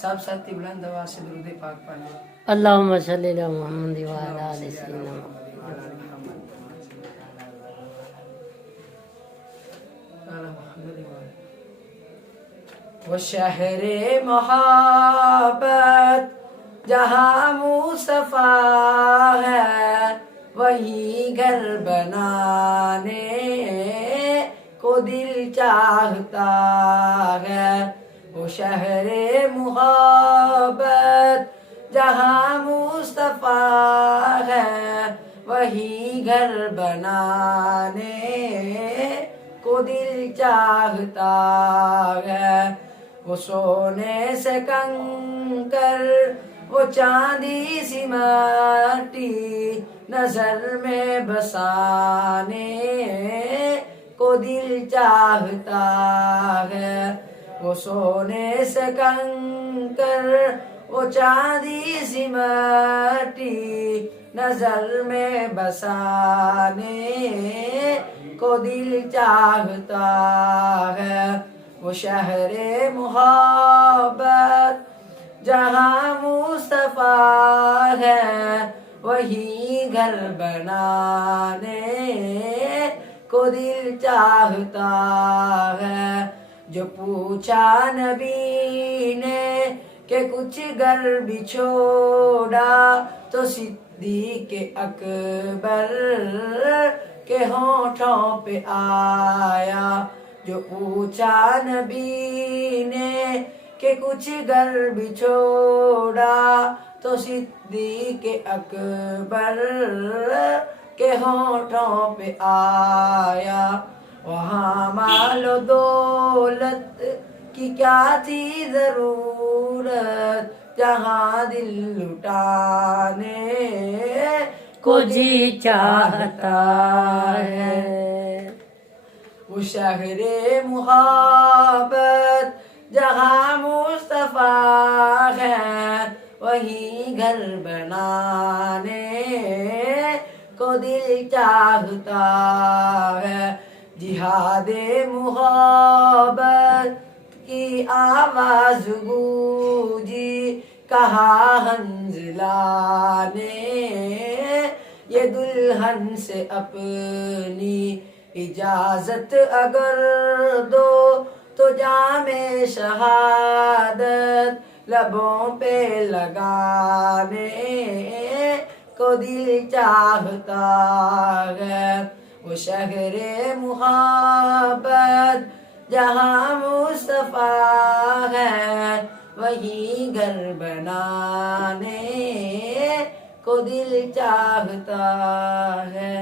سب ساتھی بلند آواز سے درود پاک پڑھیں۔ اللہم صلی علی محمد وعلی آل سیدنا محمد۔ وہ شہر محبت جہاں مصطفیٰ ہے وہیں گھر بنانے کو دل چاہتا ہے۔ وہ شہر محبت جہاں مصطفیٰ ہے وہیں گھر بنانے کو دل چاہتا ہے۔ وہ سونے سے کنکر وہ چاندی سی مٹی نظر میں بسانے کو دل چاہتا ہے۔ وہ سونے سے کنکر وہ چاندی سی مٹی نظر میں بسانے کو دل چاہتا ہے۔ وہ شہر محبت جہاں مصطفیٰ ہے وہیں گھر بنانے کو دل چاہتا ہے۔ جو پوچھا نبی نے کہ کچھ گھر بھی چھوڑا تو صدیق اکبر کے ہونٹوں پہ آیا۔ جو پوچھا نبی نے کہ کچھ گھر بھی چھوڑا تو صدیق اکبر کے ہونٹوں پہ آیا۔ وہاں مال و دولت کی کیا تھی ضرورت جہاں دل لٹانے کو جی چاہتا ہے۔ وہ شہر محبت جہاں مصطفیٰ ہے وہیں گھر بنانے کو دل چاہتا ہے۔ جہاد محبت کی آواز گونجی کہا حنظلہ نے یہ دلہن سے اپنی اجازت اگر دو تو جام شہادت لبوں پہ لگانے کو دل چاہتا ہے۔ وہ شہر محبت جہاں مصطفیٰ ہے وہیں گھر بنانے کو دل چاہتا ہے۔